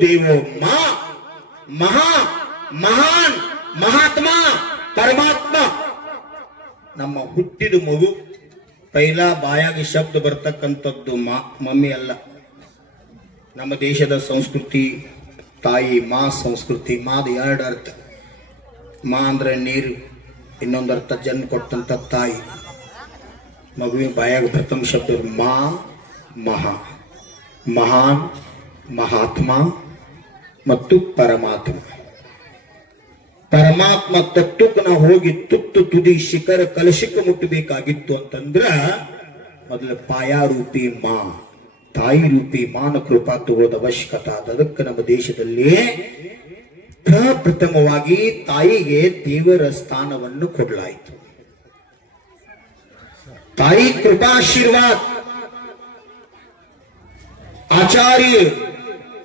ದೇವೋ ಮಾ ಮಹಾ, ಮಹಾನ್, ಮಹಾತ್ಮ, ಪರಮಾತ್ಮ. ನಮ್ಮ ಹುಟ್ಟಿದ ಮಗು ಪೈಲ ಬಾಯಾಗಿ ಶಬ್ದ ಬರ್ತಕ್ಕಂಥದ್ದು ಮಾ, ಮಮ್ಮಿ ಅಲ್ಲ. ನಮ್ಮ ದೇಶದ ಸಂಸ್ಕೃತಿ, ತಾಯಿ ಮಾ ಸಂಸ್ಕೃತಿ, ಮಾದ ಎರಡು ಅರ್ಥ. ಮಾ ಅಂದ್ರೆ ನೀರು, ಇನ್ನೊಂದು ಅರ್ಥ ಜನ್ಮ ಕೊಟ್ಟಂತ ತಾಯಿ. ಮಗುವಿನ ಬಾಯಾಗ ಪ್ರಥಮ ಶಬ್ದ ಮಾ, ಮಹಾ. ಮಹಾನ್, ಮಹಾತ್ಮ ಮತ್ತು ಪರಮಾತ್ಮ. ಪರಮಾತ್ಮ ನಾವು ಹೋಗಿ ತುತ್ತು ತುದಿ ಶಿಖರ ಕಲಶಕ್ಕೆ ಮುಟ್ಟಬೇಕಾಗಿತ್ತು ಅಂತಂದ್ರ ಮೊದಲ ಪಾಯಾರೂಪಿ ಮಾ, ತಾಯಿ ರೂಪಿ ಮಾನ ಕೃಪಾ ತಗೋದ ಅವಶ್ಯಕತೆ ಆದ. ಅದಕ್ಕೆ ನಮ್ಮ ದೇಶದಲ್ಲಿ ಪ್ರಪ್ರಥಮವಾಗಿ ತಾಯಿಗೆ ದೇವರ ಸ್ಥಾನವನ್ನು ಕೊಡಲಾಯಿತು. ತಾಯಿ ಕೃಪಾಶೀರ್ವಾದ. ಆಚಾರ್ಯ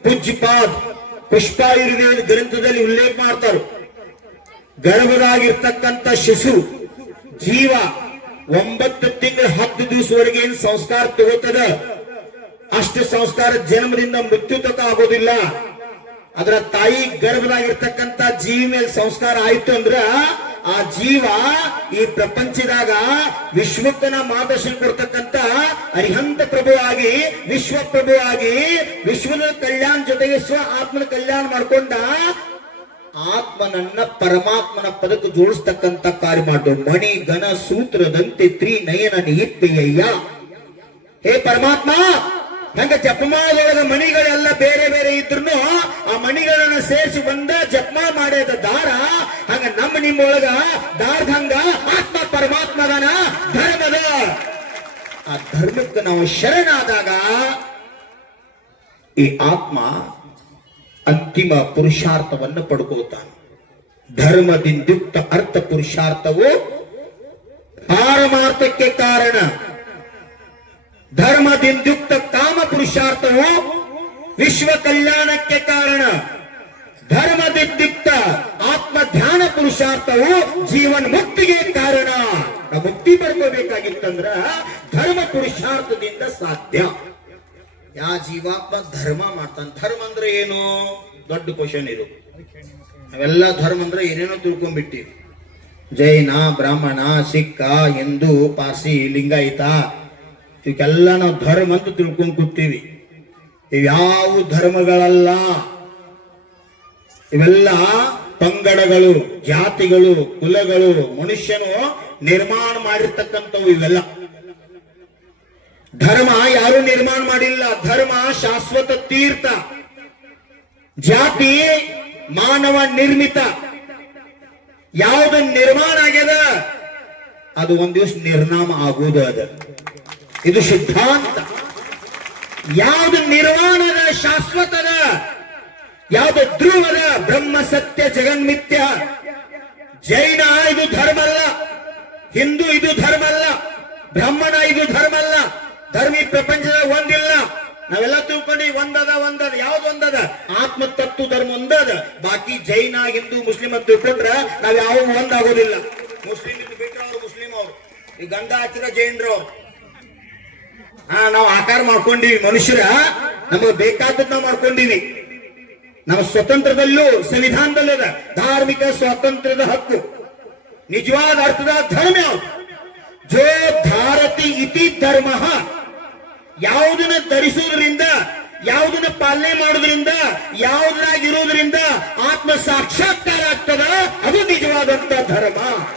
ಪೂಜ್ಯಪಾದ್ ಪುಷ್ಪಾಯುರ್ವೇದ ಗ್ರಂಥದಲ್ಲಿ ಉಲ್ಲೇಖ ಮಾಡ್ತಾರೆ. ಗರ್ಭದಾಗಿರ್ತಕ್ಕಂಥ ಶಿಶು ಜೀವ ಒಂಬತ್ತು ತಿಂಗಳ ಹತ್ತು ದಿವಸವರೆಗೆ ಏನ್ ಸಂಸ್ಕಾರ ತಗೋತದ? ಅಷ್ಟು ಸಂಸ್ಕಾರ ಜನ್ಮದಿಂದ ಮೃತ್ಯು ತಕ ಆಗೋದಿಲ್ಲ. ಅದರ ತಾಯಿ ಗರ್ಭದಾಗಿರ್ತಕ್ಕಂಥ ಜೀವಿ ಮೇಲೆ ಸಂಸ್ಕಾರ ಆಯ್ತು ಅಂದ್ರ ಆ ಜೀವ ಈ ಪ್ರಪಂಚದಾಗ ವಿಶ್ವಕ್ಕನ ಮಾರ್ಗದರ್ಶನ ಕೊಡ್ತಕ್ಕಂತ ಅರಿಹಂತ ಆಗಿ ವಿಶ್ವ ಆಗಿ ವಿಶ್ವದ ಕಲ್ಯಾಣ ಜೊತೆಗೆ ಸ್ವ ಆತ್ಮನ ಕಲ್ಯಾಣ ಮಾಡ್ಕೊಂಡ ಆತ್ಮನನ್ನ ಪರಮಾತ್ಮನ ಪದಕ್ಕೆ ಜೋಡಿಸ್ತಕ್ಕಂತ ಕಾರ್ಯ ಮಾಡು. ಮಣಿ, ಘನ, ಸೂತ್ರದಂತೆ ತ್ರಿ ನಯನ ನಿಹಿಪ್ಪೆಯ್ಯ ಹೇ ಪರಮಾತ್ಮ! ನಂಗ ಜಪಮಾಲೊಳಗ ಮಣಿಗಳೆಲ್ಲ ಬೇರೆ ಬೇರೆ ಇದ್ರು ಆ ಮಣಿಗಳನ್ನ ಸೇರಿಸಿ ಬಂದ ಜಪಮಾ ಮಾಡಿದ ದಾರ, ಹಂಗ ನಮ್ಮ ನಿಮ್ಮೊಳಗ ದಾರದ ಹಂಗ ಆತ್ಮ ಪರಮಾತ್ಮದನ ಧರ್ಮದ. ಆ ಧರ್ಮಕ್ಕೆ ನಾವು ಶರಣಾದಾಗ ಈ ಆತ್ಮ ಅಂತಿಮ ಪುರುಷಾರ್ಥವನ್ನು ಪಡ್ಕೋತಾನೆ. ಧರ್ಮದಿಂದ ಅರ್ಥ ಪುರುಷಾರ್ಥವು ಪಾರಮಾರ್ಥಕ್ಕೆ ಕಾರಣ. ಧರ್ಮದಿಂದುಕ್ತ ಕಾಮ ಪುರುಷಾರ್ಥವು ವಿಶ್ವ ಕಲ್ಯಾಣಕ್ಕೆ ಕಾರಣ. ಧರ್ಮದಿಂದುಕ್ತ ಆತ್ಮ ಧ್ಯಾನ ಪುರುಷಾರ್ಥವು ಜೀವನ್ ಮುಕ್ತಿಗೆ ಕಾರಣ ಮುಕ್ತಿ ಪಡ್ಕೋಬೇಕಾಗಿತ್ತಂದ್ರ ಧರ್ಮ ಪುರುಷಾರ್ಥದಿಂದ ಸಾಧ್ಯ. ಯಾ ಜೀವಾತ್ಮ ಧರ್ಮ ಮಾಡ್ತಾನೆ, ಧರ್ಮ ಅಂದ್ರೆ ಏನು? ದೊಡ್ಡ ಕ್ವಶನ್ ಇದು. ನಾವೆಲ್ಲ ಧರ್ಮ ಅಂದ್ರೆ ಏನೇನೋ ತಿಳ್ಕೊಂಡ್ಬಿಟ್ಟಿವಿ. ಜೈನ, ಬ್ರಾಹ್ಮಣ, ಸಿಕ್ಕ, ಹಿಂದೂ, ಪಾರ್ಸಿ, ಲಿಂಗಾಯತ ಇವಕ್ಕೆಲ್ಲ ನಾವು ಧರ್ಮ ಅಂತ ತಿಳ್ಕೊಂಡು ಕೂತೀವಿ. ಇವ್ಯಾವ ಧರ್ಮಗಳಲ್ಲ, ಇವೆಲ್ಲ ಪಂಗಡಗಳು, ಜಾತಿಗಳು, ಕುಲಗಳು, ಮನುಷ್ಯನು ನಿರ್ಮಾಣ ಮಾಡಿರ್ತಕ್ಕಂಥವು ಇವೆಲ್ಲ. ಧರ್ಮ ಯಾರು ನಿರ್ಮಾಣ ಮಾಡಿಲ್ಲ. ಧರ್ಮ ಶಾಶ್ವತ ತೀರ್ಥ. ಜಾತಿ ಮಾನವ ನಿರ್ಮಿತ. ಯಾವ್ದು ನಿರ್ಮಾಣ ಆಗ್ಯದ? ಅದು ಒಂದ್ ದಿವಸ ನಿರ್ನಾಮ ಆಗುವುದು ಅದ. ಇದು ಸಿದ್ಧಾಂತ. ಯಾವುದು ನಿರ್ವಾಣದ, ಶಾಶ್ವತದ, ಯಾವುದು ಧ್ರುವದ, ಬ್ರಹ್ಮ, ಸತ್ಯ, ಜಗನ್ಮಿತ್ಯ. ಜೈನ ಇದು ಧರ್ಮ ಅಲ್ಲ ಹಿಂದೂ ಇದು ಧರ್ಮ ಅಲ್ಲ ಬ್ರಾಹ್ಮಣ ಇದು ಧರ್ಮ ಅಲ್ಲ ಧರ್ಮಿ ಪ್ರಪಂಚದ ಒಂದಿಲ್ಲ. ನಾವೆಲ್ಲ ತಿಳ್ಕೊಂಡು, ಒಂದದ ಒಂದದ, ಯಾವ್ದು ಒಂದದ? ಆತ್ಮ ತತ್ವ ಧರ್ಮ ಒಂದದ. ಬಾಕಿ ಜೈನ, ಹಿಂದೂ, ಮುಸ್ಲಿಂ ಅಂತ ತಿಳ್ಕೊಂಡ್ರ ನಾವ್ ಯಾವ ಒಂದಾಗೋದಿಲ್ಲ. ಮುಸ್ಲಿಂ ಬಿಟ್ರೆ ಅವ್ರು ಮುಸ್ಲಿಂ ಅವ್ರು. ಈ ಗಂಧ ಹಚ್ಚಿದ ಜೈನರು ನಾವು ಆಕಾರ ಮಾಡ್ಕೊಂಡಿವಿ, ಮನುಷ್ಯರ. ನಮಗೆ ಬೇಕಾದದ್ದು ನಾವು ಮಾಡ್ಕೊಂಡಿವಿ. ನಮ್ಮ ಸ್ವತಂತ್ರದಲ್ಲೂ ಸಂವಿಧಾನದಲ್ಲದ ಧಾರ್ಮಿಕ ಸ್ವಾತಂತ್ರ್ಯದ ಹಕ್ಕು. ನಿಜವಾದ ಅರ್ಥದ ಧರ್ಮ ಜೋ ಧಾರತಿ ಇತಿ ಧರ್ಮ. ಯಾವುದನ್ನ ಧರಿಸುವುದರಿಂದ, ಯಾವುದನ್ನ ಪಾಲನೆ ಮಾಡೋದ್ರಿಂದ ಯಾವುದನ್ನಾಗಿರುವುದರಿಂದ ಆತ್ಮ ಸಾಕ್ಷಾತ್ಕಾರ ಆಗ್ತದ? ಅದು ನಿಜವಾದಂತ ಧರ್ಮ.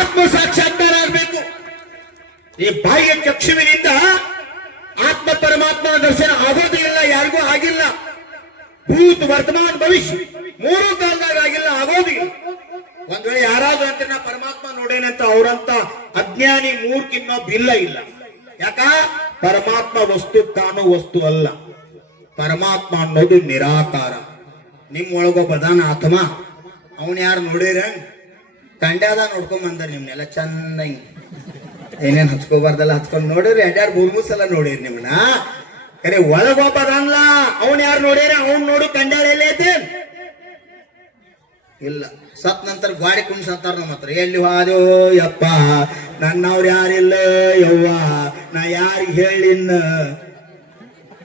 ಆತ್ಮ ಸಾಕ್ಷಾತ್ಕಾರ ಆಗ್ಬೇಕು. ಈ ಬಾಹ್ಯ ಚಕ್ಷುವಿನಿಂದ ಆತ್ಮ ಪರಮಾತ್ಮನ ದರ್ಶನ ಆಗೋದೇ ಇಲ್ಲ, ಯಾರಿಗೂ ಆಗಿಲ್ಲ. ಭೂತ್ ವರ್ತಮಾನ ಭವಿಷ್ಯ, ಮೂರು ಕಾಲದಾಗ ಆಗಿಲ್ಲ ಆಗೋದಿಲ್ಲ ಒಂದ್ ವೇಳೆ ಯಾರಾದ್ರೂ ಅಂತ ನಾ ಪರಮಾತ್ಮ ನೋಡೇನಂತ ಅವರಂತ ಅಜ್ಞಾನಿ ಮೂರ್ಖಿನ್ನೊಬ್ಬ ಬಿಲ್ಲ ಇಲ್ಲ ಯಾಕ? ಪರಮಾತ್ಮ ವಸ್ತು ತಾನು ವಸ್ತು ಅಲ್ಲ. ಪರಮಾತ್ಮ ಅನ್ನೋದು ನಿರಾಕಾರ. ನಿಮ್ ಒಳಗೊಬ್ಬ ಅದಾನ ಆತ್ಮ, ಅವನ್ ಯಾರು ನೋಡಿರ ಕಂಡ್ಯಾದ ನೋಡ್ಕೊಂಡ್ ನಿಮ್ನೆಲ್ಲ ಚಂದಂಗಿ ಏನೇನ್ ಹಚ್ಕೋಬಾರ್ದಲ್ಲ ಹಚ್ಕೊಂಡ್ ನೋಡಿರಿ ಎರಡ್ಯಾರು ಮೂರ್ ಮೂರ್ ಸಲ ನೋಡಿರಿ ನಿಮ್ನ? ಕರೆ ಒಳಗೊಬ್ಬ ಅದಾನ್ಲ ಅವನ್ ಯಾರು ನೋಡ್ಯಾರ, ಅವ್ನ್ ನೋಡು ಕಂಡಾಳ ಎಲ್ಲಿ ಐತೆ? ಇಲ್ಲ. ಸತ್ ನಂತರ ಗಾಡಿ ಕುಣ್ಸತ್ತಾರ ನಮ್ಮ ಹತ್ರ. ಎಲ್ಲಿ ಹಾದೋ ಯಪ್ಪ, ನನ್ನವ್ರು ಯಾರಿಲ್ಲ ಯವ್ವ, ನಾ ಯಾರಿಗೆ ಹೇಳಿನ್ನ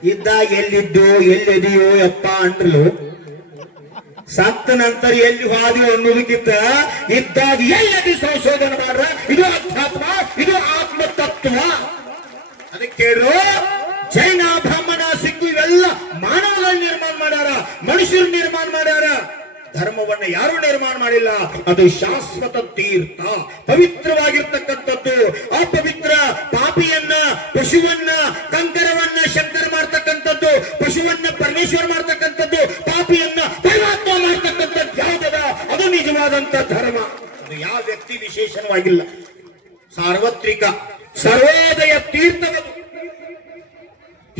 ಇದ್ದಾಗ ಎಲ್ಲಿದ್ದು ಎಲ್ಲಿದೆಯೋ ಯಪ್ಪ ಅಂದ್ರಲು ಸತ್ತ ನಂತರ ಎಲ್ಲಿ ಹಾದಿ ಅನ್ನೋದಕ್ಕಿಂತ ಇದ್ದಾಗ ಎಲ್ಲದಿ ಸಂಶೋಧನೆ ಮಾಡ್ರ? ಇದು ಅಧ್ಯಾತ್ಮ, ಇದು ಆತ್ಮ ತತ್ವ ಅದಕ್ಕೆ ಜೈನ ಬ್ರಾಹ್ಮಣ ಸಿಕ್ಕು ಇವೆಲ್ಲ ಮಾನವಗಳು ನಿರ್ಮಾಣ ಮಾಡ್ಯಾರ, ಮನುಷ್ಯರು ನಿರ್ಮಾಣ ಮಾಡ್ಯಾರ. ಧರ್ಮವನ್ನ ಯಾರು ನಿರ್ಮಾಣ ಮಾಡಿಲ್ಲ. ಅದು ಶಾಶ್ವತ ತೀರ್ಥ. ಪವಿತ್ರವಾಗಿರ್ತಕ್ಕಂಥದ್ದು. ಅಪವಿತ್ರ ಪಾಪಿಯನ್ನ, ಪಶುವನ್ನ, ಕಂಕರವನ್ನ ಶಂಕರ ಮಾಡ್ತಕ್ಕಂಥದ್ದು, ಪಶುವನ್ನ ಪರಮೇಶ್ವರ ಮಾಡ್ತಕ್ಕಂಥದ್ದು, ಪಾಪಿಯನ್ನ ಪರಮಾತ್ಮ ಮಾಡ್ತಕ್ಕಂಥದ್ದು ಯಾವ್ದದ? ಅದು ನಿಜವಾದಂತ ಧರ್ಮ. ಅದು ಯಾವ ವ್ಯಕ್ತಿ ವಿಶೇಷವಾಗಿಲ್ಲ ಸಾರ್ವತ್ರಿಕ, ಸರ್ವೋದಯ ತೀರ್ಥವದು.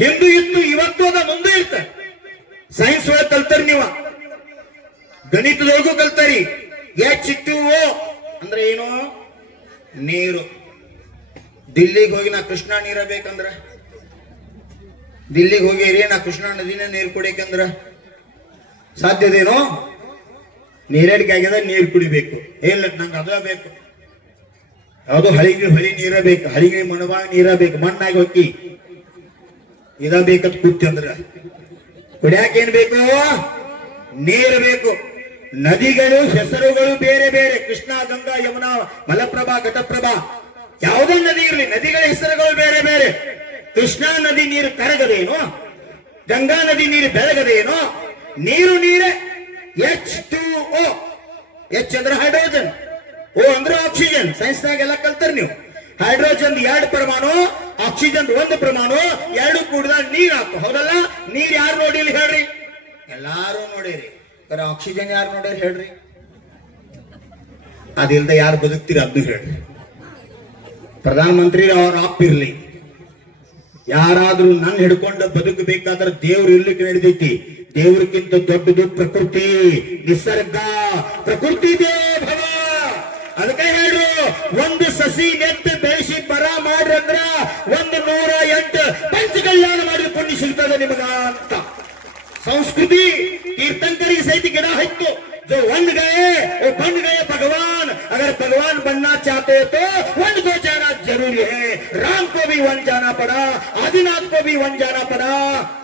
ಹಿಂದೂ ಇತ್ತು ಇವತ್ತು ಅದ ಮುಂದೆ ಇರ್ತಾರೆ. ಸೈನ್ಸ್ ಒಳಗೆ ಕಲ್ತರ್ ನೀವ. ಗಣಿತದೊಳಗೂ ಕಲ್ತಾರಿ. H two O. ಅಂದ್ರೆ ಏನು? ನೀರು. ದಿಲ್ಲಿಗೆ ಹೋಗಿ ನಾ ಕೃಷ್ಣ ನೀರ ಬೇಕಂದ್ರ? ದಿಲ್ಲಿಗೆ ಹೋಗಿ ರೀ ನಾ ಕೃಷ್ಣ ನದಿನ ನೀರು ಕುಡಿಯಕಂದ್ರ ಸಾಧ್ಯದೇನೋ ನೀರಡಿಕೆ ಆಗ್ಯದ, ನೀರು ಕುಡಿಬೇಕು. ಇಲ್ಲ ನಂಗೆ ಅದ ಬೇಕು. ಯಾವುದು ಹಳಿಗೆ ಹಳಿ ನೀರ ಬೇಕು ಹಳಿಗೆ ಮಣವಾಗ ನೀರ ಬೇಕು, ಮಣ್ಣಾಗಿ ಹೊಕ್ಕಿ ಇದ ಬೇಕಂತ ಕೂತಿ ಕುಡಿಯಾಕ ಏನ್ ಬೇಕು? ನೀರು ಬೇಕು. ನದಿಗಳು, ಹೆಸರುಗಳು ಬೇರೆ ಬೇರೆ. ಕೃಷ್ಣ, ಗಂಗಾ, ಯಮುನಾ, ಮಲಪ್ರಭಾ, ಘಟಪ್ರಭಾ. ಯಾವುದೇ ನದಿ ಇರಲಿ, ನದಿಗಳ ಹೆಸರುಗಳು ಬೇರೆ ಬೇರೆ. ಕೃಷ್ಣಾ ನದಿ ನೀರು ಕರಗದೇನು, ಗಂಗಾ ನದಿ ನೀರು ಬೆಳಗದೇನು, ನೀರು ನೀರೇ. ಎಚ್ ಟು ಓ ಎಚ್ ಅಂದ್ರೆ ಹೈಡ್ರೋಜನ್. ಓ ಅಂದ್ರೆ ಆಕ್ಸಿಜನ್. ಸೈನ್ಸ್ ನಾಗೆಲ್ಲ ಕಲ್ತಾರ ನೀವು. ಹೈಡ್ರೋಜನ್ ಎರಡು ಪರಮಾಣು, ಆಕ್ಸಿಜನ್ ಒಂದು ಪ್ರಮಾಣು, ಎರಡು ಕೂಡಿದಾಗ ನೀರ್ ಹಾಕು. ಹೌದಲ್ಲ? ನೀರ್ ಯಾರು ನೋಡಿಲ್ಲ ಹೇಳ್ರಿ? ಎಲ್ಲಾರು ನೋಡಿರಿ. ಬರ ಆಕ್ಸಿಜನ್ ಯಾರು ನೋಡ್ಯಾರ ಹೇಳ್ರಿ? ಅದಿಲ್ದ ಯಾರು ಬದುಕ್ತೀರ ಅದನ್ನು ಹೇಳ್ರಿ. ಪ್ರಧಾನ ಮಂತ್ರಿ ಅವ್ರ ಇರ್ಲಿ ಯಾರಾದ್ರೂ ನನ್ನ ಹಿಡ್ಕೊಂಡು ಬದುಕಬೇಕಾದ್ರೆ ದೇವ್ರು ಇರ್ಲಿಕ್ಕೆ ನಡೆದೈತಿ. ದೇವ್ರಕ್ಕಿಂತ ದೊಡ್ಡದು ಪ್ರಕೃತಿ. ನಿಸರ್ಗ. ಪ್ರಕೃತಿ ದೇವ ಅದಕ್ಕೆ ಹೇಳ್ರು, ಒಂದು ಸಸಿ ನೆತ್ತು ಬೆಳೆಸಿ ಪರ ಮಾಡ್ರಿ ಅಂದ್ರ ಒಂದು ನೂರ ಎಂಟು ಪಂಚ ಕಲ್ಯಾಣ ಮಾಡಿ ಪುಣ್ಯ ಸಿಗ್ತದೆ ನಿಮಗ ಅಂತ संस्कृति तीर्थंकरी सहित गिरा है तो जो वन गए वो बन गए भगवान अगर भगवान बनना चाहते हो तो वन को जाना जरूरी है राम को भी वन जाना पड़ा आदिनाथ को भी वन जाना पड़ा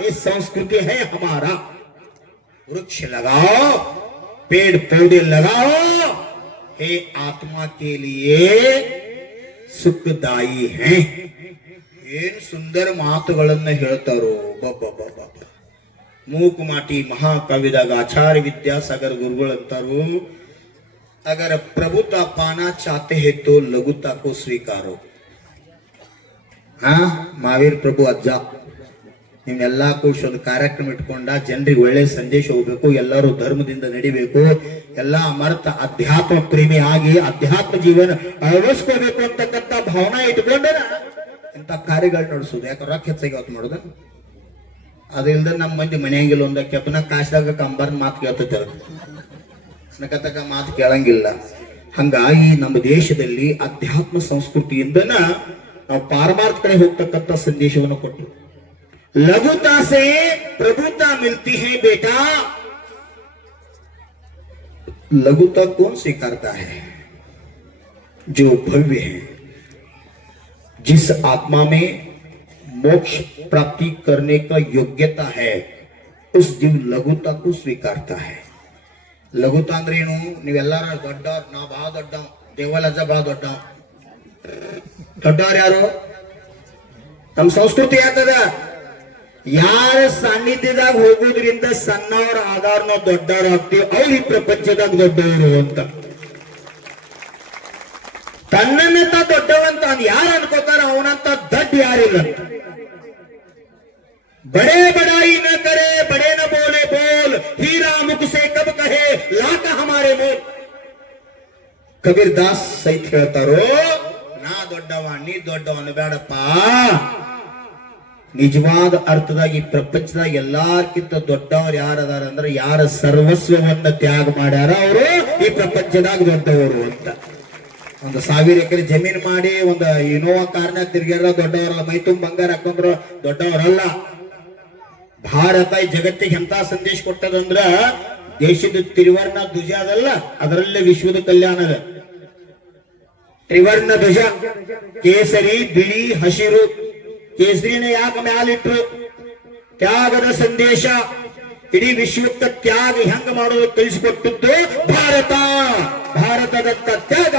ये संस्कृति है हमारा वृक्ष लगाओ पेड़ पौधे लगाओ हे आत्मा के लिए ಸುಖದಾಯಿ ಹೇ ಏನ್ ಸುಂದರ ಮಾತುಗಳನ್ನ ಹೇಳ್ತಾರೋ ಬಬ್ಬ ಮೂಕು ಮಾಟಿ ಮಹಾಕವಿದಾಗ ಆಚಾರ್ಯ ವಿದ್ಯಾಸಾಗರ್ ಗುರುಗಳು ಅಂತಾರು, ಅಗರ ಪ್ರಭುತ ಪಾನ ಚಾತೆ ಹೆತ್ತು ಲಘು ತಾಕೋ ಸ್ವೀಕಾರೋ. ಹಾ ಮಾವೀರ್ ಪ್ರಭು ಅಜ್ಜ ನಿಮ್ಮೆಲ್ಲಾ ಕೂಡ್ಸಿ ಒಂದು ಕಾರ್ಯಕ್ರಮ ಇಟ್ಕೊಂಡ ಜನರಿಗೆ ಒಳ್ಳೆ ಸಂದೇಶ ಹೋಗ್ಬೇಕು, ಎಲ್ಲರೂ ಧರ್ಮದಿಂದ ನಡಿಬೇಕು, ಎಲ್ಲಾ ಮರ್ತ ಅಧ್ಯಾತ್ಮ ಪ್ರೇಮಿ ಆಗಿ ಅಧ್ಯಾತ್ಮ ಜೀವನ ಅಳವಡಿಸ್ಕೋಬೇಕು ಅಂತಕ್ಕಂಥ ಭಾವನಾ ಇಟ್ಕೊಂಡ ಇಂಥ ಕಾರ್ಯಗಳು ನಡೆಸೋದು ಯಾಕೆ ರೊಕ್ಕ ಹೆಚ್ಚಾಗಿ ಅವತ್ತು ಮಾಡೋದು? ಅದಿಲ್ದ ನಮ್ಮ ಮಂದಿ ಮನೆಯಂಗಿಲ್ಲ ಒಂದ ಕೆಪ್ಪನ ಕಾಸ್ದಾಗ ಕಂಬರ್ ಮಾತು ಕೇಳ್ತೈತೆ ನಕತಕ ಮಾತು ಕೇಳಂಗಿಲ್ಲ ಹಂಗಾಗಿ ನಮ್ಮ ದೇಶದಲ್ಲಿ ಅಧ್ಯಾತ್ಮ ಸಂಸ್ಕೃತಿಯಿಂದನ ನಾವು ಪಾರಮಾರ್ಥ ಕಡೆ ಹೋಗ್ತಕ್ಕಂಥ ಸಂದೇಶವನ್ನು ಕೊಟ್ಟು ಲಘುತಾ ಸೇ ಪ್ರಭುತಾ ಮಿಲ್ತಿ ಹೇ ಬೇಟಾ लघुता कौन स्वीकारता है जो भव्य है जिस आत्मा में मोक्ष प्राप्ति करने का योग्यता है उस जीव लघुता को स्वीकारता है ಲಘುತ ಅಂದ್ರೆ ಏನು ನೀವೆಲ್ಲಾರ ದೊಡ್ಡವ್ರ ನಾ ಬಾ ದೊಡ್ಡ ದೇವಲಜ್ಜ ಬಾ ದೊಡ್ಡ ದೊಡ್ಡವ್ರು ಯಾರು ನಮ್ಮ ಸಂಸ್ಕೃತಿ ಯಾಕದ ಯಾರ ಸಾನ್ನಿಧ್ಯದಾಗ ಹೋಗೋದ್ರಿಂದ ಸಣ್ಣವ್ರ ಆಧಾರ ನಾವು ದೊಡ್ಡವ್ರು ಆಗ್ತೀವಿ ಅವ್ರು ಈ ಪ್ರಪಂಚದಾಗ ದೊಡ್ಡವರು ಅಂತ ತನ್ನನ್ನಂತ ದೊಡ್ಡವಂತ ಯಾರು ಅನ್ಕೋತಾರ ಅವನಂತ ದಡ್ಡ ಯಾರಿಲ್ಲ. ಬಡೇ ಬಡಾಯಿ ನ ಕರೆ, ಬಡೇ ನ ಬೋಲೆ ಬೋಲ್, ಹೀರಾ ಮುಗಿಸೆ ಕಬ್ ಕಹೆ ಲಾಟ ಹಮಾರೆ ಬೋಲ್ ಕಬೀರ್ ದಾಸ್ ಸಹಿತ ಹೇಳ್ತಾರೋ, ನಾ ದೊಡ್ಡವ, ನೀ ದೊಡ್ಡವ ಅನ್ಬೇಡಪ್ಪ ನಿಜವಾದ ಅರ್ಥದಾಗ ಈ ಪ್ರಪಂಚದಾಗ ಎಲ್ಲಾರ್ಕಿಂತ ದೊಡ್ಡವ್ರು ಯಾರದಾರ ಅಂದ್ರೆ ಯಾರ ಸರ್ವಸ್ವವನ್ನ ತ್ಯಾಗ ಮಾಡ್ಯಾರ ಅವರು ಈ ಪ್ರಪಂಚದಾಗ ದೊಡ್ಡವರು ಅಂತ. ಒಂದು ಸಾವಿರ ಎಕರೆ ಜಮೀನ್ ಮಾಡಿ ಒಂದು ಇನೋವಾ ಕಾರ್ನ ತಿರ್ಗ್ಯಾರ ದೊಡ್ಡವರಲ್ಲ, ಮೈ ತುಂಬ ಬಂಗಾರ ಹಾಕೊಂಡ್ರು, ದೊಡ್ಡವರಲ್ಲ. ಭಾರತ ಜಗತ್ತಿಗೆ ಎಂತ ಸಂದೇಶ ಕೊಟ್ಟದಂದ್ರ ದೇಶದ ತ್ರಿವರ್ಣ ಧ್ವಜ ಅದಲ್ಲ, ಅದರಲ್ಲೇ ವಿಶ್ವದ ಕಲ್ಯಾಣದ ತ್ರಿವರ್ಣ ಧ್ವಜ, ಕೇಸರಿ, ಬಿಳಿ, ಹಸಿರು. ಕೇಸರಿನ ಯಾಕೆ ಮ್ಯಾಲಿಟ್ರು? ತ್ಯಾಗದ ಸಂದೇಶ. ಇಡೀ ವಿಶ್ವಕ್ಕೆ ತ್ಯಾಗ ಹೆಂಗ ಮಾಡೋದು ಕಲಿಸಿಕೊಟ್ಟಿದ್ದು ಭಾರತ. ಭಾರತದತ್ತ ತ್ಯಾಗ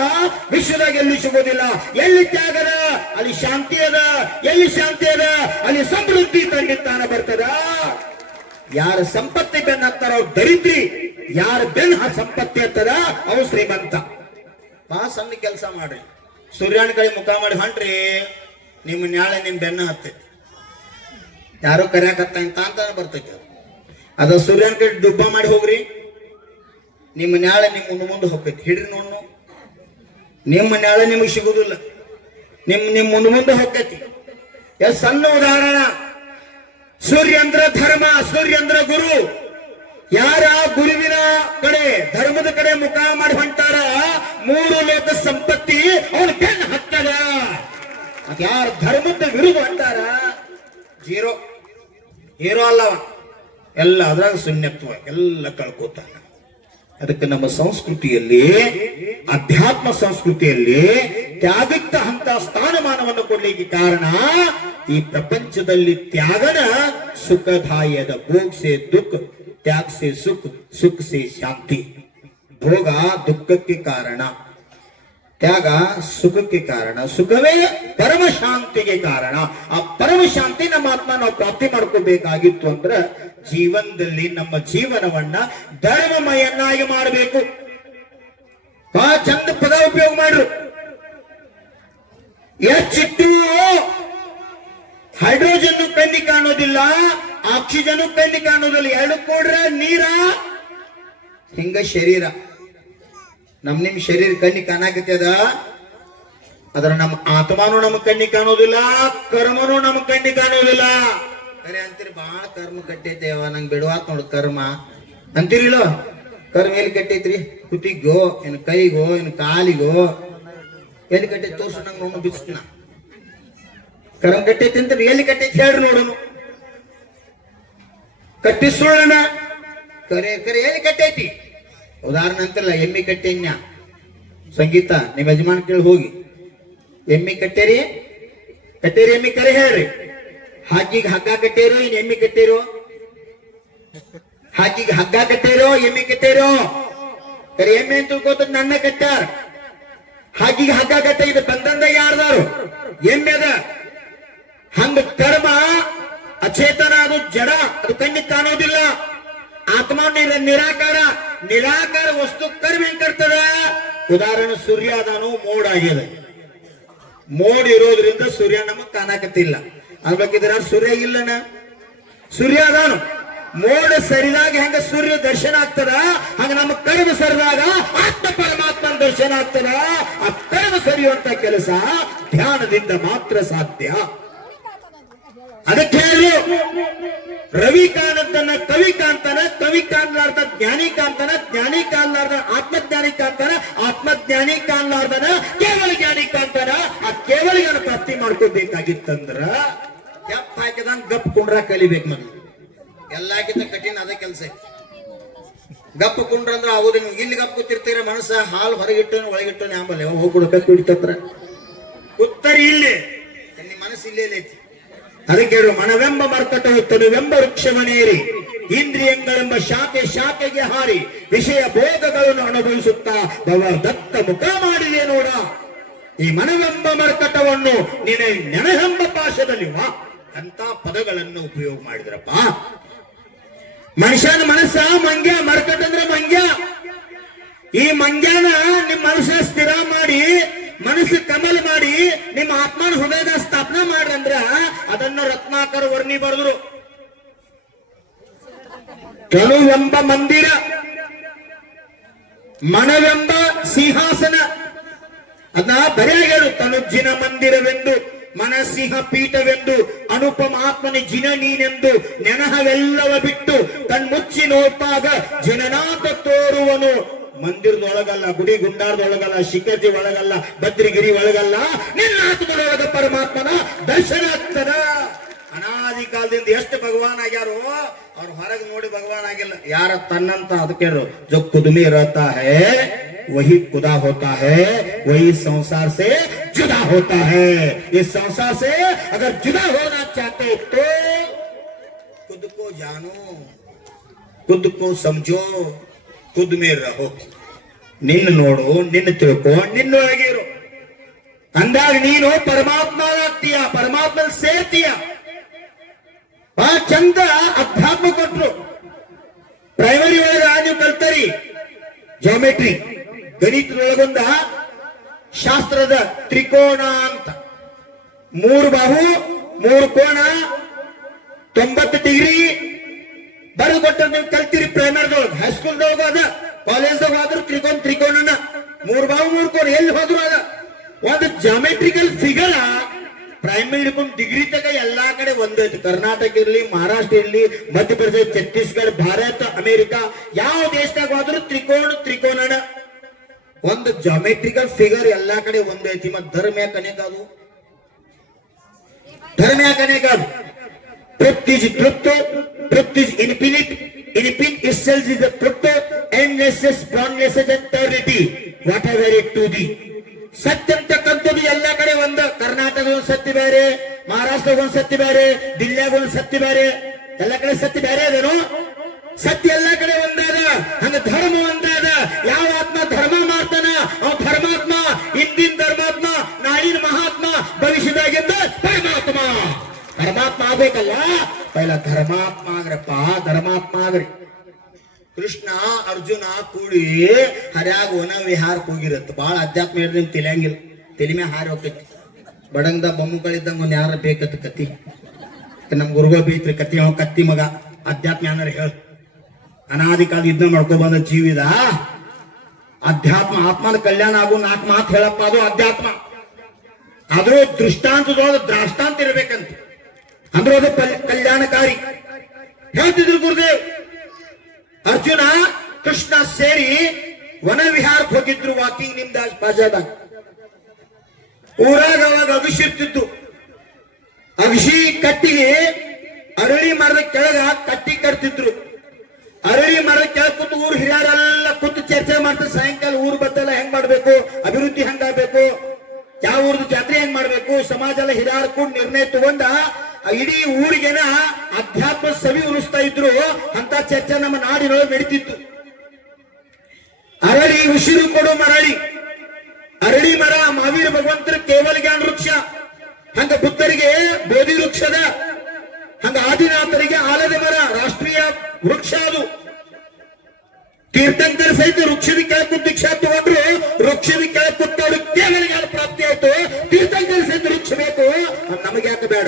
ವಿಶ್ವದಾಗ ಎಲ್ಲಿ ಸಿಗೋದಿಲ್ಲ ಎಲ್ಲಿ ತ್ಯಾಗದ ಅಲ್ಲಿ ಶಾಂತಿ ಅದ. ಎಲ್ಲಿ ಶಾಂತಿ ಅದ? ಅಲ್ಲಿ ಸಮೃದ್ಧಿ ತಂಡಿತಾನ ಬರ್ತದ. ಯಾರ ಸಂಪತ್ತಿ ಬೆನ್ನ ಹತ್ತಾರ ಅವ್ರು ದರಿದ್ರಿ. ಯಾರ ಬೆನ್ನ ಸಂಪತ್ತಿ ಹತ್ತದ? ಅವು ಶ್ರೀಮಂತ. ಬಾ ಸಣ್ಣ ಕೆಲಸ ಮಾಡ್ರಿ. ಸೂರ್ಯನ ಕಡೆ ಮುಖ ಮಾಡಿ ಹೊಂಟ್ರಿ. ನಿಮ್ಮ ನ್ಯಾಳೆ ನಿಮ್ ಬೆನ್ನ ಹತ್ತೈತಿ. ಯಾರು ಕರೆಯಕತ್ತ ಅಂತ ಬರ್ತೈತಿ ಅದು. ಸೂರ್ಯನ ಕಡೆ ಡುಬ್ಬ ಮಾಡಿ ಹೋಗ್ರಿ. ನಿಮ್ಮ ನ್ಯಾಳೆ ನಿಮ್ಮ ಮುಂದೆ ಮುಂದೆ ಹೋಗ್ತೈತಿ. ಹಿಡ್ರಿ ನೋಡ್ನು. ನಿಮ್ಮ ನ್ಯಾಳೆ ನಿಮಗೆ ಸಿಗುದಿಲ್ಲ. ನಿಮ್ ನಿಮ್ ಮುಂದೆ ಮುಂದೆ ಹೋಗ್ತೈತಿ. ಎಷ್ಟ್ ಸಣ್ಣ ಉದಾಹರಣ. ಸೂರ್ಯಂದ್ರ ಧರ್ಮ, ಸೂರ್ಯಂದ್ರ ಗುರು. ಯಾರ ಗುರುವಿನ ಕಡೆ, ಧರ್ಮದ ಕಡೆ ಮುಖ ಮಾಡಿ ಹೊಂಟಾರ? ಮೂರು ಲೋಕ ಸಂಪತ್ತಿ ಅವನು ಬೆನ್ನ ಹತ್ತದ. ಯಾರ ಧರ್ಮದ ವಿರುದ್ಧ ಹೊಂಟಾರ ಜೀರೋ. ಹೀರೋ ಅಲ್ಲವ. ಎಲ್ಲ ಅದ್ರಾಗ ಶೂನ್ಯತ್ವ ಎಲ್ಲ ಕಳ್ಕೋತಾನ. ಅದಕ್ಕೆ ನಮ್ಮ ಸಂಸ್ಕೃತಿಯಲ್ಲಿ, ಅಧ್ಯಾತ್ಮ ಸಂಸ್ಕೃತಿಯಲ್ಲಿ ತ್ಯಾಗಕ್ಕ ಅಂತ ಸ್ಥಾನಮಾನವನ್ನು ಕೊಡ್ಲಿಕ್ಕೆ ಕಾರಣ ಈ ಪ್ರಪಂಚದಲ್ಲಿ ತ್ಯಾಗನ ಸುಖದಾಯದ ಭೋಗ್ಸೆ, ದುಃಖ, ತ್ಯಾಗ್ಸೆ ಸುಖ ಸುಖ ಸೇ ಶಾಂತಿ. ಭೋಗ ದುಃಖಕ್ಕೆ ಕಾರಣ. ತ್ಯಾಗ ಸುಖಕ್ಕೆ ಕಾರಣ. ಸುಖವೇ ಪರಮ ಶಾಂತಿಗೆ ಕಾರಣ. ಆ ಪರಮ ಶಾಂತಿ ನಮ್ಮ ಆತ್ಮ ನಾವು ಪ್ರಾಪ್ತಿ ಮಾಡ್ಕೋಬೇಕಾಗಿತ್ತು ಅಂದ್ರ ಜೀವನದಲ್ಲಿ ನಮ್ಮ ಜೀವನವನ್ನ ಧರ್ಮಮಯನ್ನಾಗಿ ಮಾಡಬೇಕು. ಬಹಳ ಚಂದ ಪದ ಉಪಯೋಗ ಮಾಡ್ರು. ಎಷ್ಟು ಹೈಡ್ರೋಜನ್ ಕಣ್ಣಿ ಕಾಣೋದಿಲ್ಲ, ಆಕ್ಸಿಜನ್ ಕಣ್ಣಿ ಕಾಣೋದಿಲ್ಲ, ಎರಡು ಕೂಡ್ರ ನೀರ, ಹಿಂಗ ಶರೀರ. ನಮ್ ನಿಮ್ ಶರೀರ ಕಣ್ಣಿ ಕಾಣಾಕತ್ತದ? ಅದರ ನಮ್ಮ ಆತ್ಮಾನು ನಮ್ ಕಣ್ಣಿ ಕಾಣೋದಿಲ್ಲ, ಕರ್ಮನು ನಮ್ ಕಣ್ಣಿ ಕಾಣೋದಿಲ್ಲ. ಅರೆ ಅಂತೀರಿ ಬಾಳ ಕರ್ಮ ಕಟ್ಟೈತೆ ನಂಗೆ ಬಿಡುವಾತ್ ನೋಡು ಕರ್ಮ. ಅಂತೀರಿಲ್ಲೋ ಕರ್ಮ ಎಲ್ಲಿ ಕಟ್ಟೈತ್ರಿ? ಕುತಿಗೋ ಏನ್ ಕೈಗೋ, ಏನ್ ಕಾಲಿಗೋ. ಎಲ್ಲಿ ಕಟ್ಟೈತಿ ತೋರ್ಸು, ನಂಗೆ ನೋಡು ಬಿಚ್ಚನ ಕರ್ಮ ಕಟ್ಟೈತಿ ಅಂತ ಎಲ್ಲಿ ಕಟ್ಟೈತಿ ಹೇಳ್ರಿ ನೋಡೋನು. ಕಟ್ಟಿಸೋಣ ಕರೆ ಕರೆ, ಎಲ್ಲಿ ಕಟ್ಟೈತಿ? ಉದಾಹರಣೆ ಅಂತಲ್ಲ ಎಮ್ಮಿ ಕಟ್ಟೆನ್ಯ ಸಂಗೀತ, ನಿಮ್ಮ ಯಜಮಾನ್ ಕೇಳಿ ಹೋಗಿ. ಎಮ್ಮಿ ಕಟ್ಟೇರಿ? ಕಟ್ಟೇರಿ ಎಮ್ಮಿ, ಕರೆ ಹೇಳ್ರಿ. ಹಾಕಿಗೆ ಹಗ್ಗ ಕಟ್ಟೇರೋ, ಇನ್ ಎಮ್ಮಿ ಕಟ್ಟೇರೋ? ಹಾಕಿಗೆ ಹಗ್ಗ ಕಟ್ಟೇರೋ, ಎಮ್ಮಿ ಕಟ್ಟೇರೋ? ಕರೆ ಎಮ್ಮೆ ಅಂತ ನನ್ನ ಕಟ್ಟಾರ ಹಾಕಿಗೆ ಹಗ್ಗ ಕಟ್ಟ ಇದು ಬಂದಂದ ಯಾರ್ದಾರು? ಎಮ್ಮೆ ಅದ. ಹಂಗ ಕರ್ಮ ಅಚೇತನ, ಅದು ಜಡ, ಅದು ಕಣ್ಣಿಗೆ ಕಾಣೋದಿಲ್ಲ. ಆತ್ಮ ನಿರ ನಿರಾಕಾರ. ನಿರಾಕಾರ ವಸ್ತು ಕರ್ಮ ಹೆಂಗ್ ಕರ್ತದ ಉದಾಹರಣೆ ಸೂರ್ಯ ಅದನು, ಮೋಡ್ ಆಗ್ಯದ ಮೋಡ್ ಇರೋದ್ರಿಂದ ಸೂರ್ಯ ನಮಗ್ ಕಾಣಕತ್ತಿಲ್ಲ. ಅನ್ಬೇಕಿದ್ರ ಸೂರ್ಯ ಇಲ್ಲನ? ಸೂರ್ಯ ಅದಾನು. ಮೋಡ ಸರಿದಾಗ ಹೆಂಗ ಸೂರ್ಯ ದರ್ಶನ ಆಗ್ತದ? ಹಂಗ ನಮ್ಮ ಕಡಿಮೆ ಸರಿದಾಗ ಆತ್ಮ ಪರಮಾತ್ಮನ ದರ್ಶನ ಆಗ್ತದ? ಆ ಸರಿಯೋ ಸರಿಯುವಂತ ಕೆಲಸ ಧ್ಯಾನದಿಂದ ಮಾತ್ರ ಸಾಧ್ಯ. ಅದಕ್ಕೆ ರವಿ ಕವಿ ಕಾಣ್ತಾನ ಕವಿ ಕಾಣ್ಲಾರ್ದ ಜ್ಞಾನಿ ಕಾಣ್ತಾನ, ಜ್ಞಾನಿ ಕಾಣ್ಲಾರ್ದ ಆತ್ಮಜ್ಞಾನಿ ಕಾಣ್ತಾನ, ಆತ್ಮಜ್ಞಾನಿ ಕಾಣ್ಲಾರ್ದನ ಕೇವಲ ಜ್ಞಾನಿ ಕಾಣ್ತಾನ. ಆ ಕೇವಲ ಜ್ಞಾನ ಪ್ರಾಪ್ತಿ ಮಾಡ್ಕೋಬೇಕಾಗಿತ್ತಂದ್ರ ಕೆಪ್ಪ ಹಾಕಿದಂಗ ಗಪ್ ಕುಂಡ್ರ ಕಲಿಬೇಕು ಮಗ ಎಲ್ಲಾಕಿಂತ ಕಠಿಣ ಅದೇ ಕೆಲಸ. ಗಪ್ಪ ಕುಂಡ್ರ ಅಂದ್ರ ಹೌದು ನೀವು ಇಲ್ಲಿ ಗಪ್ ಕೂತಿರ್ತೀರ ಮನಸ್ಸ, ಹಾಲು ಹೊರಗಿಟ್ಟನು, ಒಳಗಿಟ್ಟನು, ಆಮೇಲೆ ಹೋಗ್ಬಿಡ್ಬೇಕು ಇಡ್ತತ್ರ ಉತ್ತರಿ ಇಲ್ಲಿ. ನಿಮ್ಮ ಮನಸ್ಸು ಇಲ್ಲೇ ಐತಿ. ಅದಕ್ಕೆ ಮನವೆಂಬ ಮರ್ಕಟವು ತನುವೆಂಬ ವೃಕ್ಷವನೇರಿ ಇಂದ್ರಿಯಂಗಳೆಂಬ ಶಾಖೆ ಶಾಖೆಗೆ ಹಾರಿ ವಿಷಯ ಭೋಗಗಳನ್ನು ಅನುಭವಿಸುತ್ತಾ ಭವ ದತ್ತ ಮುಖ ಮಾಡಿದೆ ನೋಡ. ಈ ಮನವೆಂಬ ಮರ್ಕಟವನ್ನು ನೀನೆ ನೆನಹೆಂಬ ಪಾಶದಲ್ಲಿ ವಾ. ಅಂತ ಪದಗಳನ್ನು ಉಪಯೋಗ ಮಾಡಿದ್ರಪ್ಪ. ಮನುಷ್ಯನ ಮನಸ್ಸ ಮಂಗ್ಯ ಮರ್ಕಟ ಅಂದ್ರೆ ಮಂಗ್ಯ. ಈ ಮಂಗ್ಯಾನ ನಿಮ್ಮ ಮನಸ್ಸ ಸ್ಥಿರ ಮಾಡಿ ಮನಸ್ಸು ಕಮಲ್ ಮಾಡಿ ನಿಮ್ಮ ಆತ್ಮನ ಹೃದಯದ ಸ್ಥಾಪನೆ ಮಾಡ್ರಂದ್ರ ಅದನ್ನ ರತ್ನಾಕರ ವರ್ಣಿ ಬರೆದ್ರು. ತನುವೆಂಬ ಮಂದಿರ, ಮನವೆಂಬ ಸಿಂಹಾಸನ. ಅದನ್ನ ಬರೆಯಾಗೇಳು ತನುಜ್ಜಿನ ಮಂದಿರವೆಂದು, ಮನಸ್ಸಿಹ ಪೀಠವೆಂದು, ಅನುಪಮ ಆತ್ಮನಿ ಜಿನ ನೀನೆಂದು, ನೆನಹವೆಲ್ಲವ ಬಿಟ್ಟು ಕಣ್ಮುಚ್ಚಿ ನೋಡ್ತಾಗ ಜನನಾಥ ತೋರುವನು. ಮಂದಿರದೊಳಗಲ್ಲ ಗುಡಿ ಗುಂಡಾರದೊಳಗಲ್ಲ ಶಿಖರ್ಜಿ ಒಳಗಲ್ಲ ಬದ್ರಿಗಿರಿ ಒಳಗಲ್ಲ ನಿನ್ನ ಆತ್ಮದೊಳಗ ಪರಮಾತ್ಮನ ದರ್ಶನ ಆಗ್ತದ ಅನಾದಿ ಕಾಲದಿಂದ ಎಷ್ಟು ಭಗವಾನ್ ಆಗ್ಯಾರೋ ಅವ್ರು ಹೊರಗೆ ನೋಡಿ ಭಗವಾನ್ ಆಗಿಲ್ಲ ಯಾರ ತನ್ನಂತ ಅದಕ್ಕೆ ಜೊ ಕುದುಮಿ रहता है वही खुदा होता है वही संसार से जुदा होता है इस संसार से अगर जुदा होना चाहते तो खुद को जानो खुद को समझो ಕುದ್ಮೀರ ಹೋಗಿ ನಿನ್ನ ನೋಡು, ನಿನ್ನ ತಿಳ್ಕೊ, ನಿನ್ನ ಅಂದಾಗ ನೀನು ಪರಮಾತ್ಮನಾಗ್ತೀಯ ಪರಮಾತ್ಮ ಸೇರ್ತೀಯ. ಆ ಚಂದ ಅಧ್ಯಾತ್ಮ ಕೊಟ್ರು. ಪ್ರೈಮರಿ ಒಳಗ ನೀವು ಕಲ್ತರಿ. ಗಣಿತ ಗಣಿತದೊಳಗೊಂದ ಶಾಸ್ತ್ರದ ತ್ರಿಕೋಣ ಅಂತ. ಮೂರು ಬಾಹು, ಮೂರು ಕೋಣ ತೊಂಬತ್ತು ಡಿಗ್ರಿ ಬರೆದು ಕೊಟ್ಟ ನೀವು ಕಲ್ತಿರಿ ಪ್ರೈಮರಿದೊಳಗೆ ಹೈಸ್ಕೂಲ್ದೊಳಗ ಅದ ಕಾಲೇಜ್ದಾಗ ಹೋದ್ರು ತ್ರಿಕೋಣ ತ್ರಿಕೋನನ. ಮೂರ್ ಬಾವು ಮೂರ್ ಕೋರ್ ಎಲ್ಲಿ ಹೋದ್ರು ಅದ. ಒಂದು ಜಾಮೆಟ್ರಿಕಲ್ ಫಿಗರ್ ಪ್ರೈಮರಿ ಡಿಗ್ರಿ ತಗ ಎಲ್ಲಾ ಕಡೆ ಒಂದೈತಿ ಕರ್ನಾಟಕ ಇರ್ಲಿ, ಮಹಾರಾಷ್ಟ್ರ ಇರ್ಲಿ, ಮಧ್ಯಪ್ರದೇಶ, ಛತ್ತೀಸ್ಗಢ, ಭಾರತ, ಅಮೆರಿಕ, ಯಾವ ದೇಶದಾಗ ಹೋದ್ರು ತ್ರಿಕೋಣ ತ್ರಿಕೋನನ. ಒಂದು ಜಾಮೆಟ್ರಿಕಲ್ ಫಿಗರ್ ಎಲ್ಲಾ ಕಡೆ ಒಂದೈತಿ ಮತ್ ಧರ್ಮ ಯಾಕೆ ಅನೇಕ ಅದು ಧರ್ಮ ಯಾಕೆ ಅನೇಕ ಅದು truth is truth truth is infinite. Infinite itself is the truth endless boundless and eternity whatever it to be ಸತ್ಯ ಅಂತಕ್ಕಂಥದ್ದು ಎಲ್ಲ ಕಡೆ ಒಂದು ಕರ್ನಾಟಕದ ಒಂದ್ ಸತ್ಯ ಬೇರೆ ಮಹಾರಾಷ್ಟ್ರ ಒಂದ್ ಸತ್ಯ ಬೇರೆ ದಿಲ್ಲಿಯಾಗ ಒಂದ್ ಸತ್ಯ ಬೇರೆ ಎಲ್ಲ ಕಡೆ ಸತ್ಯ ಬೇರೆ ಅದೇನು ಸತ್ಯ ಎಲ್ಲ ಕಡೆ ಒಂದಾದ ಹಂಗ ಧರ್ಮ ಒಂದಾದ ಯಾವ ಆತ್ಮ ಧರ್ಮ ಮಾಡ್ತಾನ ಅವ ಧರ್ಮಾತ್ಮ ಹಿಂದಿನ ಧರ್ಮಾತ್ಮ ನಾಳಿನ ಮಹಾತ್ಮ ಭವಿಷ್ಯದಾಗಿದ್ದ ಪರಮಾತ್ಮ ಪರಮಾತ್ಮ ಆಗ್ಬೇಕಲ್ಲ? ಪೈಲ ಧರ್ಮಾತ್ಮ ಆಗ್ರಪ್ಪ ಧರ್ಮಾತ್ಮ ಆಗ್ರಿ ಕೃಷ್ಣ, ಅರ್ಜುನ ಕೂಡಿ ಹರ್ಯಾಗ ವನ ವಿಹಾರಕ್ಕೆ ಹೋಗಿರತ್ತ. ಬಾಳ ಅಧ್ಯಾತ್ಮ ಹೇಳ್ರಿ ನಿಮ್ ತಿಳಿಯಂಗಿಲ್ಲ. ತಿಳಿಮೆ ಹಾರಿ ಹೋಗ್ತೈತಿ. ಬಡಂಗದ ಬೊಮ್ಮಗಳಿದ್ದಂಗ ಒಂದ್ ಯಾರ ಬೇಕತ್ತ ಕತಿ? ನಮ್ ಗುರುಗಳು ಬೇಕ್ರಿ ಕತಿ? ಅವ ಕತ್ತಿ ಮಗ. ಅಧ್ಯಾತ್ಮ ಏನಾರ ಹೇಳ. ಅನಾದಿ ಕಾಲ ಯುದ್ಧ ಮಾಡ್ಕೊ ಬಂದ ಜೀವಿದ. ಅಧ್ಯಾತ್ಮ ಆತ್ಮನ ಕಲ್ಯಾಣ ಆಗು ನಾಲ್ಕು ಮಾತು ಹೇಳಪ್ಪ ಅದು ಅಧ್ಯಾತ್ಮ. ಆದ್ರೂ ದೃಷ್ಟಾಂತದೊಳಗೆ ದ್ರಾಷ್ಟಾಂತ ಇರ್ಬೇಕಂತ. ಅಂದ್ರೆ ಅದು ಕಲ್ಯಾಣಕಾರಿ. ಹೇಳ್ತಿದ್ರು ಗುರುದೇವ್, ಅರ್ಜುನ, ಕೃಷ್ಣ ಸೇರಿ ವನ ವಿಹಾರಕ್ಕೆ ಹೋಗಿದ್ರು, ವಾಕಿಂಗ್ ನಿಮ್ದ ಬಾಜಾದ ಊರಾಗ ಅವಾಗ ಅಭಿಷಿರ್ತಿತ್ತು ಅಭಿಷಿ ಕಟ್ಟಿಗೆ ಅರಳಿ ಮರದ ಕೆಳಗ ಕಟ್ಟಿ ಕಟ್ತಿದ್ರು. ಅರಳಿ ಮರದ ಕೆಳಗೆ ಕೂತು ಊರ್ ಹಿರಿಯರೆಲ್ಲ ಕೂತು ಚರ್ಚೆ ಮಾಡ್ತಾರೆ ಸಾಯಂಕಾಲ ಊರ್ ಬತ್ತಲ್ಲ ಹೆಂಗ್ ಮಾಡ್ಬೇಕು, ಅಭಿವೃದ್ಧಿ ಹೆಂಗಾಗ್ಬೇಕು ಯಾವ ಊರ್ದು ಜಾತ್ರೆ ಹೆಂಗ್ ಮಾಡ್ಬೇಕು, ಸಮಾಜ ಎಲ್ಲ ಕೂಡ ನಿರ್ಣಯ ತಗೊಂಡ ಇಡೀ ಊರಿಗೆನ ಅಧ್ಯಾತ್ಮ ಸವಿ ಉರಿಸ್ತಾ ಇದ್ರು, ಅಂತ ಚರ್ಚೆ ನಮ್ಮ ನಾಡಿನೊಳಗೆ ನಡೀತಿತ್ತು. ಅರಳಿ ಉಸಿರು ಕೊಡು ಮರಳಿ. ಅರಳಿ ಮರ ಮಹಾವೀರ ಭಗವಂತರ ಕೇವಲ ಜ್ಞಾನ ವೃಕ್ಷ ಹಂಗ ಬುದ್ಧರಿಗೆ ಬೋಧಿ ವೃಕ್ಷದ ಹಂಗ ಆದಿನಾಥರಿಗೆ ಆಲದ ಮರ, ರಾಷ್ಟ್ರೀಯ ವೃಕ್ಷ ಅದು. ತೀರ್ಥಂಕರ ಸಹಿತ ವೃಕ್ಷದ ಕೆಳಗೆ ಕೂತು ತಗೊಂಡ್ರು, ವೃಕ್ಷದ ಕೂತವ್ರು ಕೇವಲ ಜ್ಞಾನ ಪ್ರಾಪ್ತಿ ಆಯ್ತು. ತೀರ್ಥಂಕರ ಸಹಿತ ವೃಕ್ಷ ಬೇಕು ನಮಗೆ ಯಾಕೆ ಬೇಡ.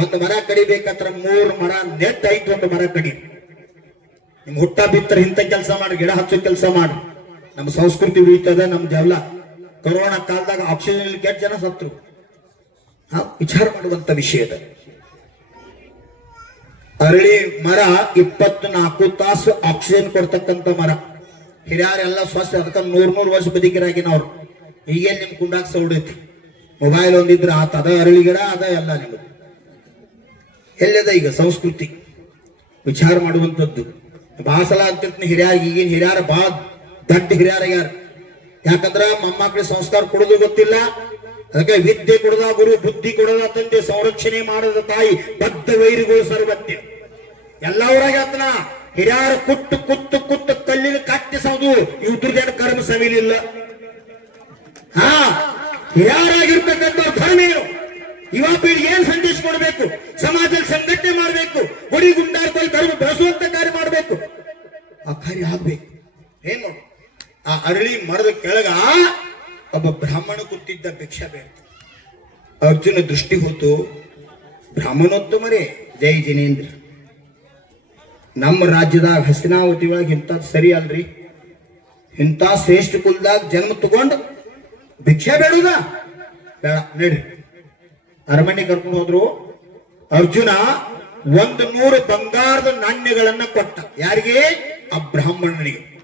ಒಂದು ಮರ ಕಡಿಬೇಕಂದ್ರ ಮೂರು ಮರ ನೆಟ್ ಐತಿ ಒಂದು ಮರ ಕಡಿ. ನಿಮ್ ಹುಟ್ಟ ಬಿತ್ತರ ಇಂಥ ಕೆಲಸ ಮಾಡಿ, ಗಿಡ ಹಚ್ಚೋ ಕೆಲಸ ಮಾಡಿ. ನಮ್ಮ ಸಂಸ್ಕೃತಿ ಉಳಿತದ, ನಮ್ ಜವಲ. ಕೊರೋನಾ ಕಾಲದಾಗ ಆಕ್ಸಿಜನ್ ಕೆಟ್ಟ ಜನ ಸತ್ರು ವಿಚಾರ ಮಾಡುವಂತ ವಿಷಯದ ಅರಳಿ ಮರ ಇಪ್ಪತ್ನಾಲ್ಕು ತಾಸು ಆಕ್ಸಿಜನ್ ಕೊಡ್ತಕ್ಕಂತ ಮರ. ಹಿರಿಯರೆಲ್ಲ ಸ್ವಸ್ಥ, ಅದಕ್ಕ ನೂರ್ ನೂರ್ ವರ್ಷ ಬದುಕಿರಾಗಿನವ್ರು. ಈಗೇನ್ ನಿಮ್ ಕುಂಡಾಕ್ಸ ಸೌಡೈತಿ ಮೊಬೈಲ್ ಒಂದಿದ್ರೆ ಆತ, ಅದ ಅರಳಿ ಗಿಡ, ಅದ ಎಲ್ಲ ನಿಮ್ಮದು ಎಲ್ಲದ ಈಗ ಸಂಸ್ಕೃತಿ. ವಿಚಾರ ಮಾಡುವಂಥದ್ದು. ಬಾಸಲ ಸಲ ಹಿರಿಯಾರ್ ಈಗಿನ ಹಿರಿಯರ ಬಹಳ ದಡ್ಡ ಹಿರಿಯರಾಗ್ಯಾರ ಯಾಕಂದ್ರ ಮೊಮ್ಮಕ್ಕಳ ಸಂಸ್ಕಾರ ಕೊಡೋದು ಗೊತ್ತಿಲ್ಲ. ಅದಕ್ಕೆ ವಿದ್ಯೆ ಕೊಡದ, ಗುರು ಬುದ್ಧಿ ಕೊಡದ, ತಂದೆ ಸಂರಕ್ಷಣೆ ಮಾಡದ ತಾಯಿ ಬದ್ಧ ವೈರಿಗಳು ಸರ್ವಜ್ಞ. ಎಲ್ಲ ಊರಾಗ ಆತನ ಹಿರಿಯರ ಕುಟ್ಟು ಕುತ್ತು ಕುತ್ತು ಕಲ್ಲಿನ ಕಟ್ಟಿಸೋದು ಇವ್ರದ್ದೇನು ಕರ್ಮ ಸವಿಲಿಲ್ಲ. ಹಾ ಹಿರಿಯಾರಾಗಿರ್ತಕ್ಕಂಥ ಧರ್ಮ ಏನು? ಯುವ ಪೀಳಿಗೆ ಏನ್ ಸಂದೇಶ ಕೊಡಬೇಕು? ಸಮಾಜದಲ್ಲಿ ಸಂಘಟನೆ ಮಾಡಬೇಕು, ಗುಡಿ ಗುಂಡಾರ್ದಲ್ಲಿ ಧರ್ಮ ಬೆಳೆಸುವಂತ ಕಾರ್ಯ ಮಾಡಬೇಕು. ಆ ಕಾರ್ಯ ಆಗ್ಬೇಕು. ಏನ್ ನೋಡು? ಆ ಅರಳಿ ಮರದ ಕೆಳಗ ಒಬ್ಬ ಬ್ರಾಹ್ಮಣ ಕೂತಿದ್ದ ಭಿಕ್ಷ ಬೇಡ ಅರ್ಜುನ ದೃಷ್ಟಿ ಹೊತ್ತು ಬ್ರಾಹ್ಮಣೋತ್ತಮರೇ ಜೈ ಜಿನೇಂದ್ರ. ನಮ್ಮ ರಾಜ್ಯದಾಗ ಹಸಿನಾವತಿ ಒಳಗೆ ಇಂಥದ್ದು ಸರಿ ಅಲ್ರಿ. ಇಂಥ ಶ್ರೇಷ್ಠ ಕುಲದಾಗ ಜನ್ಮ ತಗೊಂಡು ಭಿಕ್ಷೆ ಬೇಡುದ? ಬೇಡ, ನಡ್ರಿ. ಅರಮನೆ ಕರ್ಕೊಂಡು ಹೋದ್ರು. ಅರ್ಜುನ ಒಂದು ನೂರು ಬಂಗಾರದ ನಾಣ್ಯಗಳನ್ನ ಕೊಟ್ಟ. ಯಾರಿಗೆ? ಆ ಬ್ರಾಹ್ಮಣನಿಗೆ.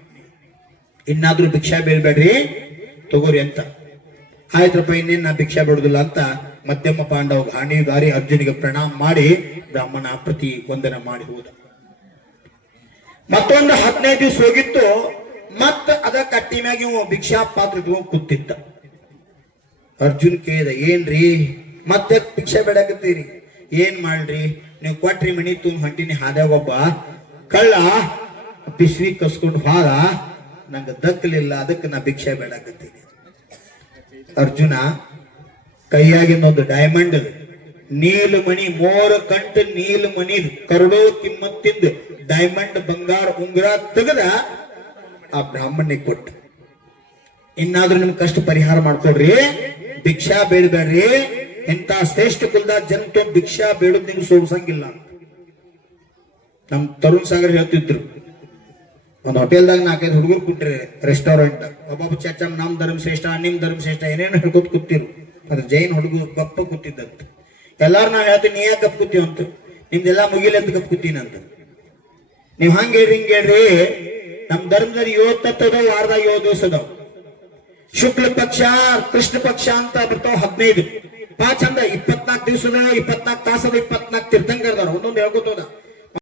ಇನ್ನಾದ್ರೂ ಭಿಕ್ಷಾ ಬೀಳ್ಬೇಡ್ರಿ ತಗೋರಿ ಅಂತ. ಆಯ್ತಪ್ಪ, ಇನ್ನೇನ್ ನಾ ಭಿಕ್ಷಾ ಬಿಡುದಿಲ್ಲ ಅಂತ ಮಧ್ಯಮ ಪಾಂಡವ ಹಾಣಿಗಾರಿ ಅರ್ಜುನಿಗೆ ಪ್ರಣಾಮ ಮಾಡಿ ಬ್ರಾಹ್ಮಣ ಪ್ರತಿ ವಂದನ ಮಾಡಿ ಹೋದ. ಮತ್ತೊಂದು ಹದಿನೈದು ದಿವಸ ಹೋಗಿತ್ತು. ಮತ್ತ ಅದ ಕಟ್ಟಿ ಮ್ಯಾಗ ಭಿಕ್ಷಾ ಪಾತ್ರ ಕೂತಿದ್ದ. ಅರ್ಜುನ್ ಕೇಳಿದ, ಏನ್ರಿ? ಮತ್ತೆ ಭಿಕ್ಷೆ ಬೇಡಾಕತ್ತೀರಿ. ಏನ್ ಮಾಡ್ರಿ? ನೀವು ಕೊಟ್ರಿ ಮನಿ ತುಂಬ ಹೊಂಟಿನಿ ಹಾದ್ಯಾಗ ಕಳ್ಳ ಪಿಶ್ವಿ ಕಸ್ಕೊಂಡು ಹಾದ. ನಂಗೆ ದಕ್ಕಲಿಲ್ಲ ಅದಕ್ಕೆ ನಾ ಭಿಕ್ಷೆ ಬೇಡಾಕತ್ತೀನಿ. ಅರ್ಜುನ ಕೈಯಾಗಿನೊಂದು ಡೈಮಂಡ್ ನೀಲು ಮಣಿ, ಮೋರ ನೀಲು ಮಣಿ, ಕರಡೋ ಕಿಮ್ಮತ್ತಿಂದ ಡೈಮಂಡ್ ಬಂಗಾರ, ಉಂಗುರ ತೆಗೆದ ಆ ಬ್ರಾಹ್ಮಣಿಗೆ ಕೊಟ್ಟ. ಇನ್ನಾದ್ರೂ ನಿಮ್ ಕಷ್ಟ ಪರಿಹಾರ ಮಾಡ್ಕೊಡ್ರಿ. ಭಿಕ್ಷಾ ಬೇಡಬೇಡ್ರಿ ಇಂತ ಶ್ರೇಷ್ಠ ಕುಲದ ಜನಕ್ಕೆ ಭಿಕ್ಷಾ ಬೇಡದ್ ನಿಮ್ಗೆ ಸೋಗ್ಸಂಗಿಲ್ಲ ನಮ್ ತರುಣ್ ಸಾಗರ್ ಹೇಳ್ತಿದ್ರು, ಒಂದ್ ಹೋಟೆಲ್ದಾಗ ನಾಲ್ಕೈದು ಹುಡುಗರು ಕುಟ್ರಿ ರೆಸ್ಟೋರೆಂಟ್ ಒಬ್ಬೊಬ್ಬ ಚಚ್ಚಮ್ ನಮ್ ಧರ್ಮ ಶ್ರೇಷ್ಠ, ನಿಮ್ ಧರ್ಮ ಶ್ರೇಷ್ಠ, ಏನೇನು ಹೇಳ್ಕೊತ ಕೂತಿರು. ಅದ್ರ ಜೈನ್ ಹುಡುಗರು ಗಪ್ಪ ಕೂತಿದ್ದಂತ. ಎಲ್ಲಾರು ನಾವು ಹೇಳ್ತೀನಿ ನೀ ಯಾಕೆ ಗಪ್ ಅಂತ. ನಿಮ್ದೆಲ್ಲ ಮುಗಿಲಿ ಅಂತ ಗಪ್ ಅಂತ. ನೀವ್ ಹಂಗ ಹೇಳ್ರಿ, ಹಿಂಗ ಹೇಳ್ರಿ, ನಮ್ ಧರ್ಮದಲ್ಲಿ ಇವತ್ತದ ವಾರದಾಗ ಏಳು ದಿವಸ ಅದಾವ. ಶುಕ್ಲ ಪಕ್ಷ, ಕೃಷ್ಣ ಪಕ್ಷ ಅಂತ ಬರ್ತಾವ ಹದಿನೈದು. ಬಾ ಚಂದ ಇಪ್ಪತ್ನಾಲ್ಕು ದಿವಸದ ಇಪ್ಪತ್ನಾಲ್ಕು ತಾಸದ ಇಪ್ಪತ್ನಾಲ್ಕು ತೀರ್ಥಂಕರದಾರ ಒಂದೊಂದು ಹೇಳ್ಕೊತೋದ